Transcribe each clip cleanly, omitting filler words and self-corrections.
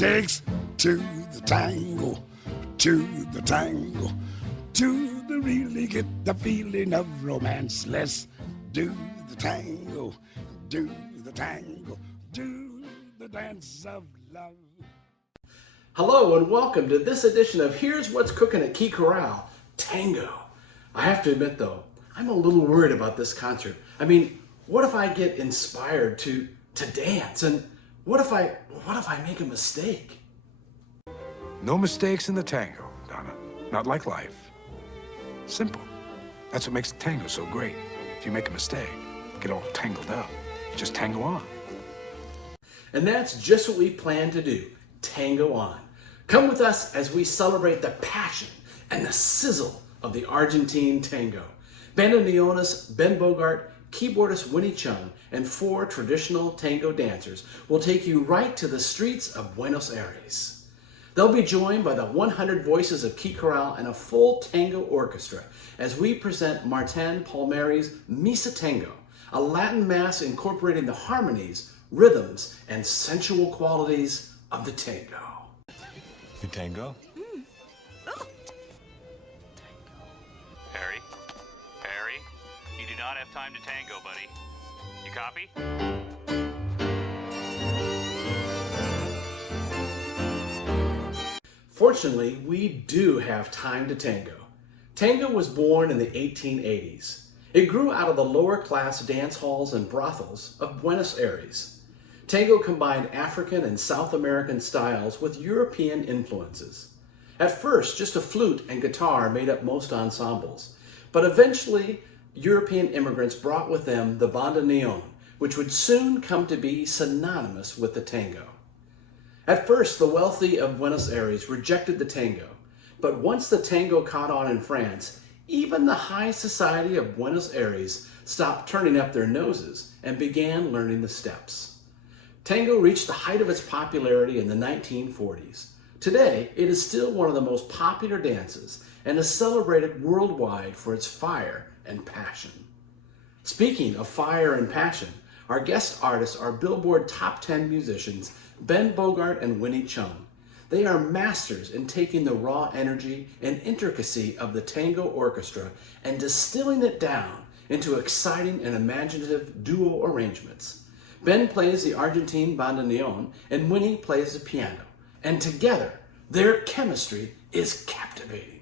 takes to the tango, to the tango, to the really get the feeling of romance. Let's do the tango, do the tango, do the dance of love. Hello and welcome to this edition of Here's What's Cooking at Key Chorale, Tango. I have to admit though, I'm a little worried about this concert. I mean, what if I get inspired to dance? And what if I make a mistake? No mistakes in the tango, Donna. Not like life. Simple. That's what makes the tango so great. If you make a mistake, get all tangled up. Just tango on. And that's just what we plan to do. Tango on. Come with us as we celebrate the passion and the sizzle of the Argentine tango. Bandoneonist Ben Bogart, keyboardist Winnie Chung, and 4 traditional tango dancers will take you right to the streets of Buenos Aires. They'll be joined by the 100 voices of Key Chorale and a full tango orchestra as we present Martin Palmieri's Misa Tango, a Latin mass incorporating the harmonies, rhythms, and sensual qualities of the tango. You tango? Oh. Harry? Harry? You do not have time to tango, buddy. You copy? Fortunately, we do have time to tango. Tango was born in the 1880s. It grew out of the lower class dance halls and brothels of Buenos Aires. Tango combined African and South American styles with European influences. At first, just a flute and guitar made up most ensembles, but eventually European immigrants brought with them the bandoneon, which would soon come to be synonymous with the tango. At first, the wealthy of Buenos Aires rejected the tango, but once the tango caught on in France, even the high society of Buenos Aires stopped turning up their noses and began learning the steps. Tango reached the height of its popularity in the 1940s. Today, it is still one of the most popular dances and is celebrated worldwide for its fire and passion. Speaking of fire and passion, our guest artists are Billboard Top 10 musicians Ben Bogart and Winnie Chung. They are masters in taking the raw energy and intricacy of the tango orchestra and distilling it down into exciting and imaginative duo arrangements. Ben plays the Argentine bandoneon and Winnie plays the piano, and together their chemistry is captivating.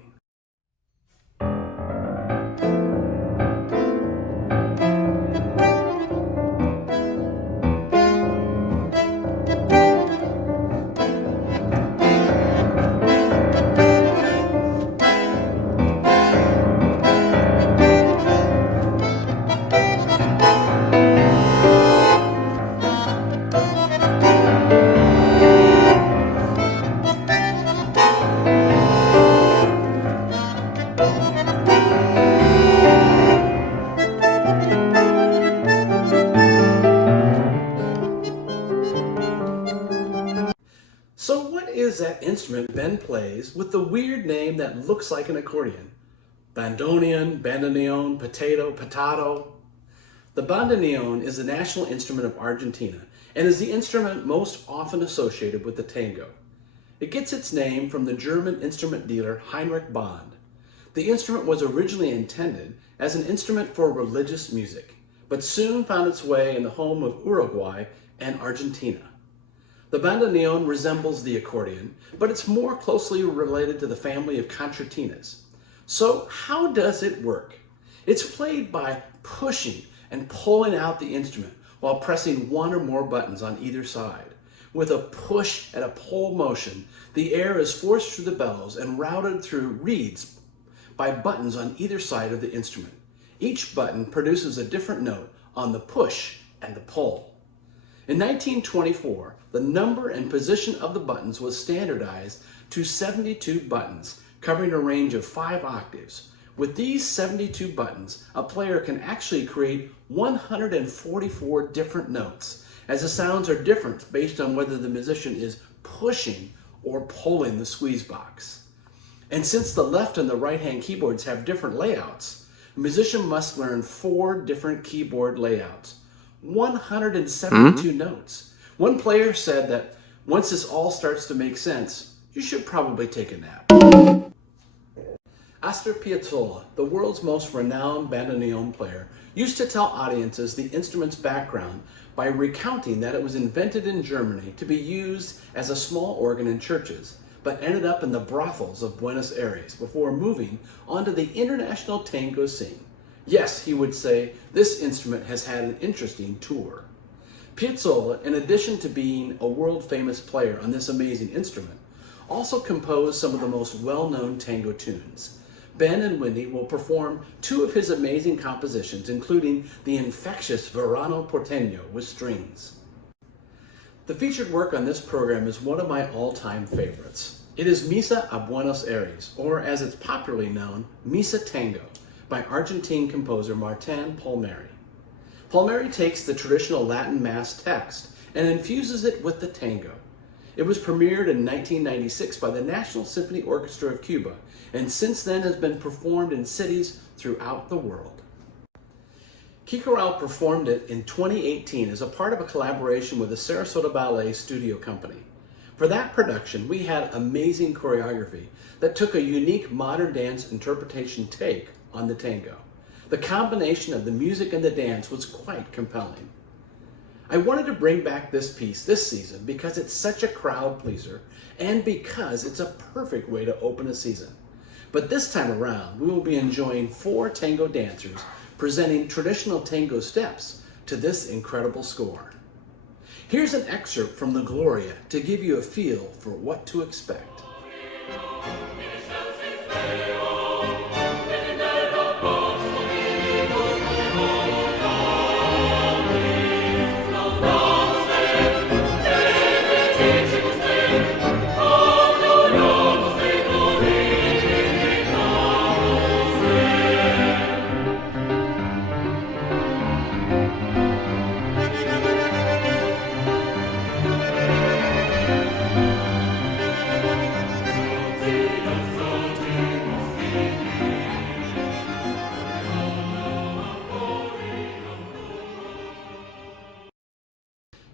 So what is that instrument Ben plays with the weird name that looks like an accordion? Bandoneon, bandoneon, potato. The bandoneon is the national instrument of Argentina and is the instrument most often associated with the tango. It gets its name from the German instrument dealer Heinrich Bond. The instrument was originally intended as an instrument for religious music, but soon found its way in the home of Uruguay and Argentina. The bandoneon resembles the accordion, but it's more closely related to the family of concertinas. So how does it work? It's played by pushing and pulling out the instrument while pressing one or more buttons on either side. With a push and a pull motion, the air is forced through the bellows and routed through reeds by buttons on either side of the instrument. Each button produces a different note on the push and the pull. In 1924, the number and position of the buttons was standardized to 72 buttons, covering a range of 5 octaves. With these 72 buttons, a player can actually create 144 different notes, as the sounds are different based on whether the musician is pushing or pulling the squeeze box. And since the left and the right-hand keyboards have different layouts, a musician must learn 4 different keyboard layouts, 172 notes. One player said that Once this all starts to make sense, you should probably take a nap. Astor Piazzolla, the world's most renowned bandoneon player, used to tell audiences the instrument's background by recounting that it was invented in Germany to be used as a small organ in churches, but ended up in the brothels of Buenos Aires before moving onto the international tango scene. Yes, he would say, this instrument has had an interesting tour. Piazzolla, in addition to being a world-famous player on this amazing instrument, also composed some of the most well-known tango tunes. Ben and Wendy will perform two of his amazing compositions, including the infectious Verano Porteño with strings. The featured work on this program is one of my all-time favorites. It is Misa a Buenos Aires, or as it's popularly known, Misa Tango, by Argentine composer Martin Palmieri. Palmieri takes the traditional Latin Mass text and infuses it with the tango. It was premiered in 1996 by the National Symphony Orchestra of Cuba, and since then has been performed in cities throughout the world. Key Chorale performed it in 2018 as a part of a collaboration with the Sarasota Ballet Studio Company. For that production, we had amazing choreography that took a unique modern dance interpretation take on the tango. The combination of the music and the dance was quite compelling. I wanted to bring back this piece this season because it's such a crowd pleaser and because it's a perfect way to open a season. But this time around, we will be enjoying 4 tango dancers presenting traditional tango steps to this incredible score. Here's an excerpt from the Gloria to give you a feel for what to expect.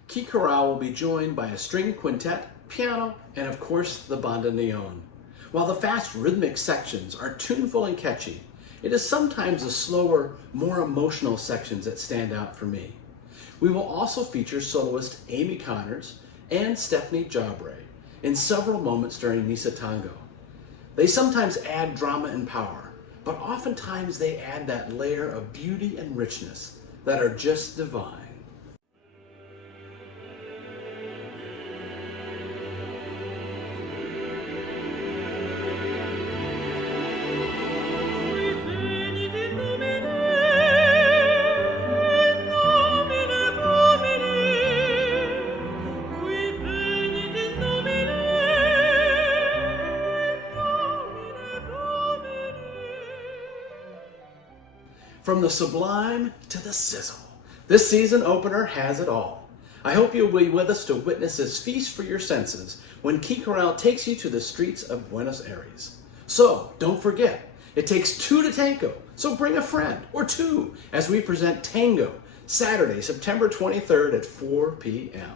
Key Chorale will be joined by a string quintet, piano, and of course the bandoneon. While the fast rhythmic sections are tuneful and catchy, it is sometimes the slower, more emotional sections that stand out for me. We will also feature soloist Amy Connors and Stephanie Jaubre in several moments during Misa Tango. They sometimes add drama and power, but oftentimes they add that layer of beauty and richness that are just divine. From the sublime to the sizzle, this season opener has it all. I hope you'll be with us to witness this feast for your senses when Key Chorale takes you to the streets of Buenos Aires. So, don't forget, it takes 2 to tango, so bring a friend or 2 as we present Tango, Saturday, September 23rd at 4 p.m.